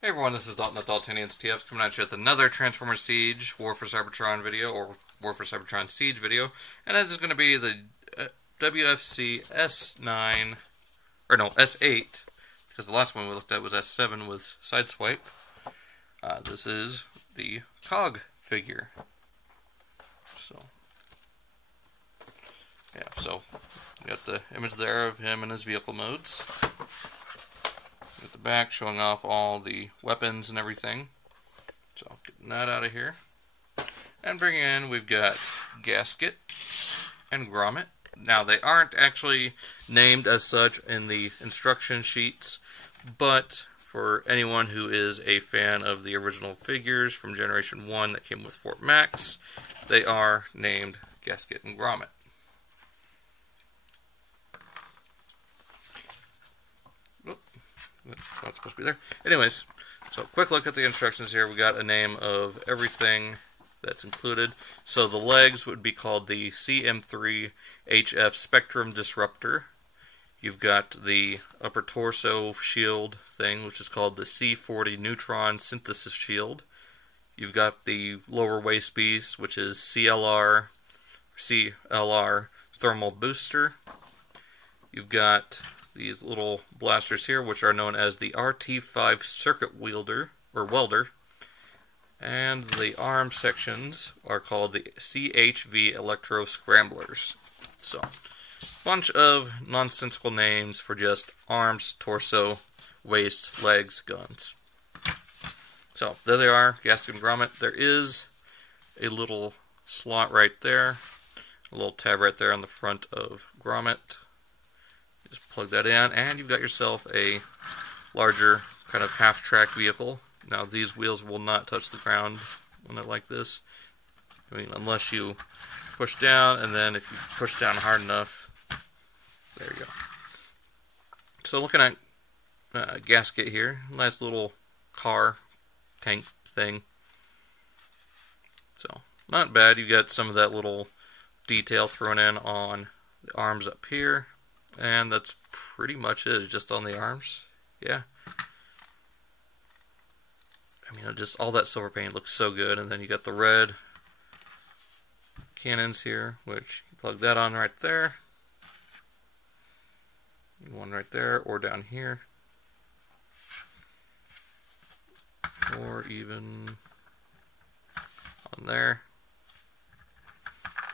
Hey everyone, this is Dalton at Daltonians TFs coming at you with another Transformers Siege War for Cybertron video, or War for Cybertron Siege video, and that is going to be the WFC S9, or no, S-8, because the last one we looked at was S7 with Sideswipe. This is the COG figure. So, yeah, so we got the image there of him and his vehicle modes. At the back, showing off all the weapons and everything. So, getting that out of here. And bringing in, we've got Gasket and Grommet. Now, they aren't actually named as such in the instruction sheets, but for anyone who is a fan of the original figures from Generation 1 that came with Fort Max, they are named Gasket and Grommet. It's not supposed to be there. Anyways, so quick look at the instructions here. We got a name of everything that's included. So the legs would be called the CM3HF Spectrum Disruptor. You've got the upper torso shield thing, which is called the C40 Neutron Synthesis Shield. You've got the lower waist piece, which is CLR Thermal Booster. You've got these little blasters here, which are known as the RT5 Circuit Welder, and the arm sections are called the CHV Electro Scramblers. So, bunch of nonsensical names for just arms, torso, waist, legs, guns. So, there they are, Gasket and Grommet. There is a little slot right there, a little tab right there on the front of Grommet. Just plug that in, and you've got yourself a larger kind of half-track vehicle. Now, these wheels will not touch the ground when they're like this. I mean, unless you push down, and then if you push down hard enough, there you go. So, looking at Gasket here, nice little car tank thing. So, not bad. You got some of that little detail thrown in on the arms up here. And that's pretty much it, just on the arms. Yeah. I mean, just all that silver paint looks so good. And then you got the red cannons here, which you plug that on right there. One right there, or down here. Or even on there.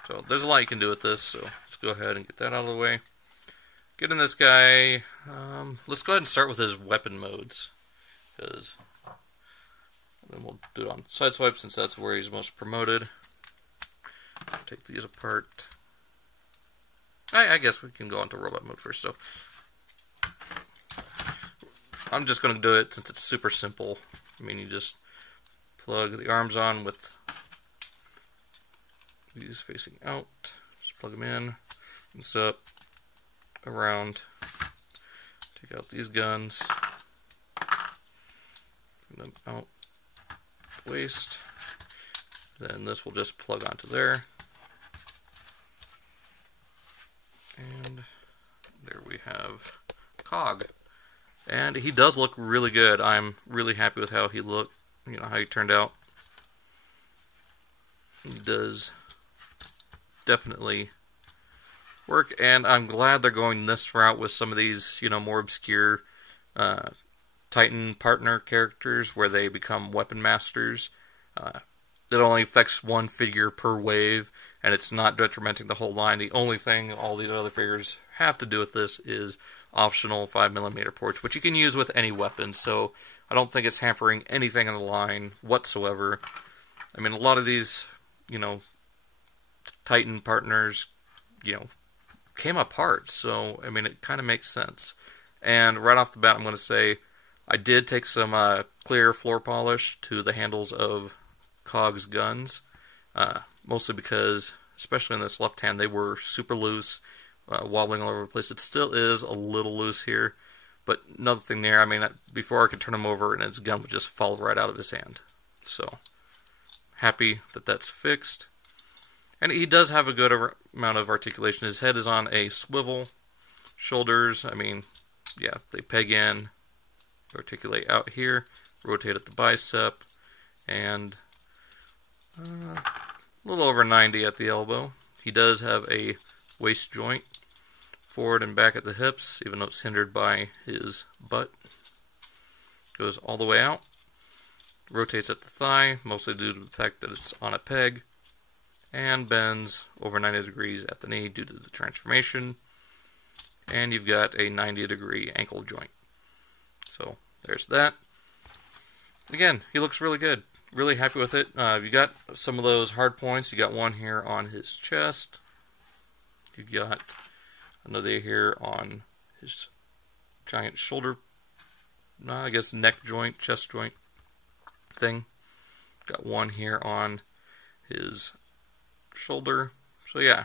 So there's a lot you can do with this, so let's go ahead and get that out of the way. Getting this guy, let's go ahead and start with his weapon modes, because then we'll do it on Sideswipe since that's where he's most promoted. Take these apart. I guess we can go into robot mode first, so I'm just going to do it since it's super simple. I mean, you just plug the arms on with these facing out, just plug them in, this up, around, take out these guns, bring them out the waist, then this will just plug onto there, and there we have COG, and he does look really good. I'm really happy with how he looked, how he turned out. He does definitely work, and I'm glad they're going this route with some of these, more obscure Titan partner characters where they become weapon masters. It only affects one figure per wave, and it's not detrimenting the whole line. The only thing all these other figures have to do with this is optional 5mm ports, which you can use with any weapon, so I don't think it's hampering anything in the line whatsoever. I mean, a lot of these, Titan partners, came apart, so I mean, it kind of makes sense. And right off the bat, I'm going to say I did take some clear floor polish to the handles of COG's guns, mostly because, especially in this left hand, they were super loose, wobbling all over the place. It still is a little loose here, but nothing there. I mean, before I could turn him over, and his gun would just fall right out of his hand. So, happy that that's fixed. And he does have a good amount of articulation. His head is on a swivel. Shoulders, I mean, yeah, they peg in. articulate out here, rotate at the bicep, and a little over 90 at the elbow. He does have a waist joint forward and back at the hips, even though it's hindered by his butt. Goes all the way out, rotates at the thigh, mostly due to the fact that it's on a peg, and bends over 90 degrees at the knee due to the transformation. And you've got a 90-degree ankle joint. So there's that. Again, he looks really good. Really happy with it. You got some of those hard points. You got one here on his chest. You got another here on his giant shoulder, I guess neck joint, chest joint thing. Got one here on his shoulder. So yeah,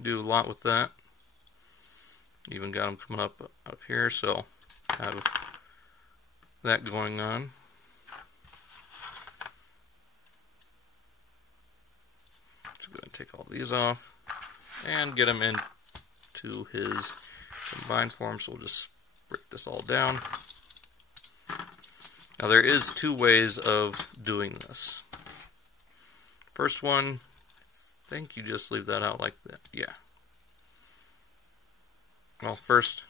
do a lot with that. Even got him coming up here, so have that going on. So go ahead and take all these off and get him into his combined form. So we'll just break this all down. Now there is two ways of doing this. First one, I think you just leave that out like that. Yeah. Well, first,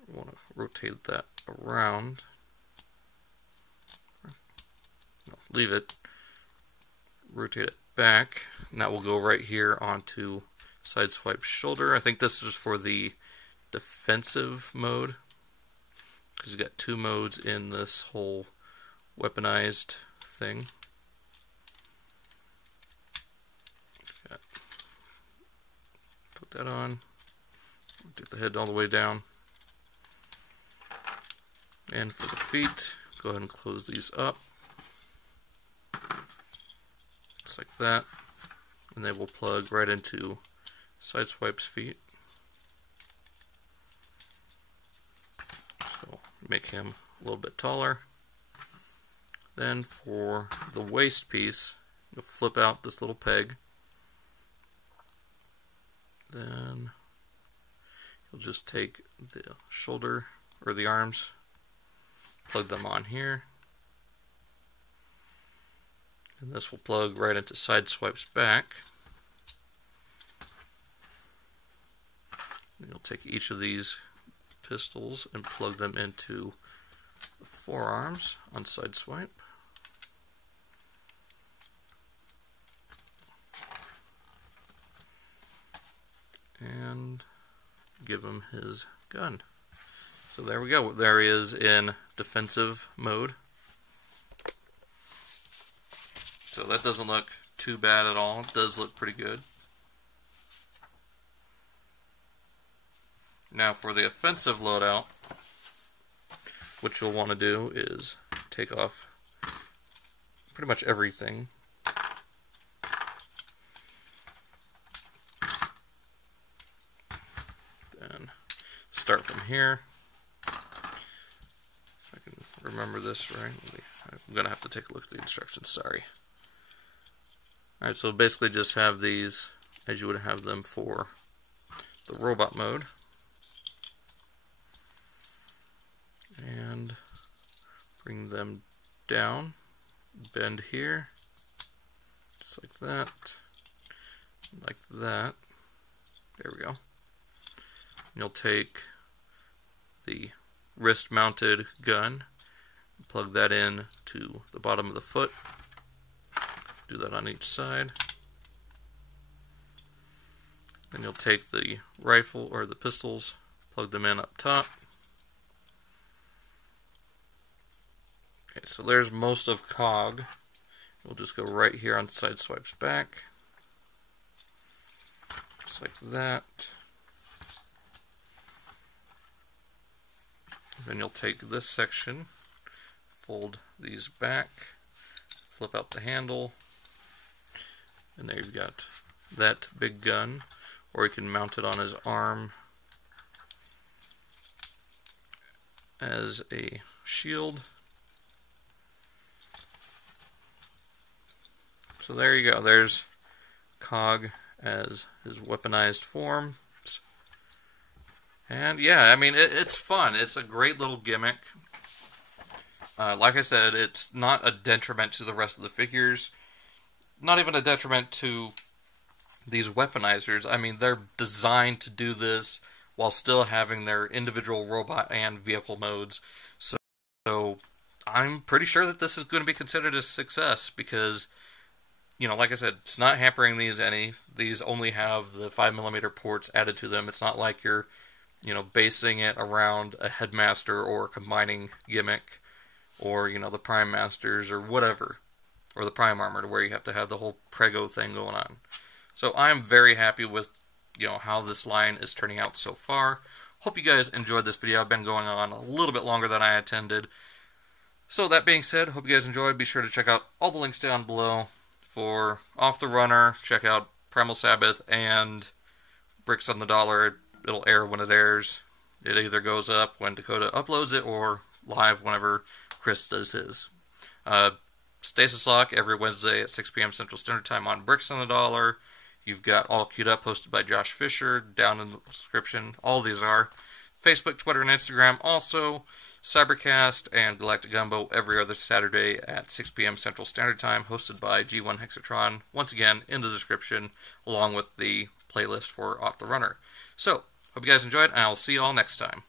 I want to rotate that around. No, leave it. Rotate it back. And that will go right here onto Sideswipe's shoulder. I think this is for the defensive mode, because you got two modes in this whole weaponized thing. Put that on. Get the head all the way down. And for the feet, go ahead and close these up. Just like that. And they will plug right into Sideswipe's feet. So make him a little bit taller. Then for the waist piece, you'll flip out this little peg. Then you'll just take the shoulder or the arms, plug them on here, and this will plug right into Sideswipe's back. And you'll take each of these pistols and plug them into the forearms on Sideswipe. And give him his gun. So there we go. There he is in defensive mode. So that doesn't look too bad at all. It does look pretty good. Now for the offensive loadout, what you'll want to do is take off pretty much everything. Then start from here. If I can remember this right. I'm going to have to take a look at the instructions, sorry. Alright, so basically just have these as you would have them for the robot mode. And bring them down, bend here, just like that, like that. There we go. And you'll take the wrist mounted gun, plug that in to the bottom of the foot, do that on each side. Then you'll take the rifle or the pistols, plug them in up top. Okay, so there's most of COG. We'll just go right here on Sideswipe's back. Just like that. Then you'll take this section, fold these back, flip out the handle, and there you've got that big gun, or you can mount it on his arm as a shield. So there you go, there's COG as his weaponized form. And yeah, I mean, it's fun. It's a great little gimmick. Like I said, it's not a detriment to the rest of the figures. Not even a detriment to these weaponizers. I mean, they're designed to do this while still having their individual robot and vehicle modes. So I'm pretty sure that this is going to be considered a success because, like I said, it's not hampering these any. These only have the 5mm ports added to them. It's not like you're, basing it around a headmaster or a combining gimmick or, the Prime Masters or whatever. Or the Prime Armor, to where you have to have the whole Prego thing going on. So I'm very happy with, how this line is turning out so far. Hope you guys enjoyed this video. I've been going on a little bit longer than I intended. So that being said, hope you guys enjoyed. Be sure to check out all the links down below for Off the Runner. Check out Primal Sabbath and Bricks on the Dollar. It'll air when it airs. It either goes up when Dakota uploads it or live whenever Chris does his. Stasis Lock every Wednesday at 6 p.m. Central Standard Time on Bricks on the Dollar. You've got All Queued Up, hosted by Josh Fisher, down in the description. All these are. Facebook, Twitter, and Instagram also. Cybercast and Galactic Gumbo every other Saturday at 6 p.m. Central Standard Time, hosted by G1 Hexatron. Once again, in the description, along with the playlist for Off the Runner. So, hope you guys enjoyed, and I'll see you all next time.